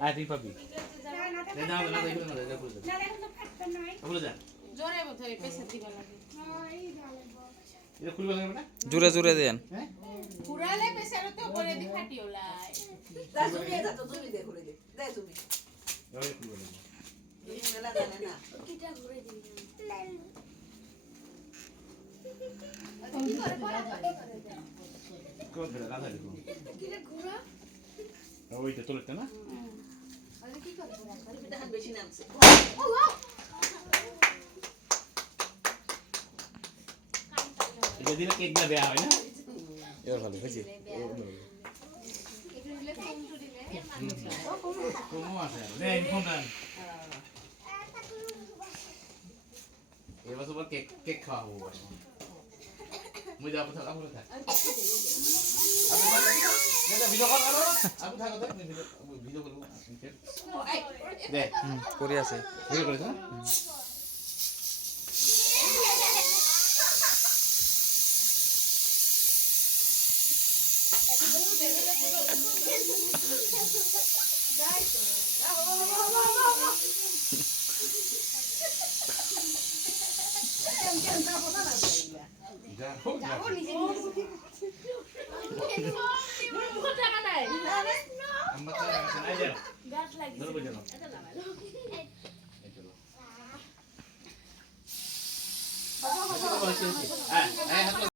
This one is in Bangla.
আয় তুই পাবি না না না দেখো না দেখো না এখন তো ফাটবে নাই বলে যা জোরে বোধহয় পেছার দিবা লাগে এই ভালো এটা খুলবে না বেটা জোরে জোরে দেন হ্যাঁ পুরালে পেছার তো পরে দি ফাটিও লাই তা তুমি এটা তো তুমি দেখো রে দে তুমি এবারে খুলবে না এই মেলা জানে না কিটা ঘুরে দিই কি করে পড়া যায় কোন ধরে রাধা দেখো কিটা ঘুরা ওইটা তোলতে না আরে কি করে পড়া আরে বিটা হাত বেশি নামছে এটা দিলে কেক না দেয়া হয় না এবার ভালো হয়েছে একটু দিলে কমটু দিলে কোমো আছে নে ফোনটা এবার সবার কেক কেক খাওয়া হবে মুই যাবো থাক আপনি থাক ভিডিও কল করো আপনি থাকো থাক ভিডিও করবো দে করে আছে ভিডিও করেছ না যাবো নিজে টাকা নাই আমরা তো নাই যাও গাছ লাগিয়ে ধরবো জানো এটা নামাই এই চলো হ্যাঁ হ্যাঁ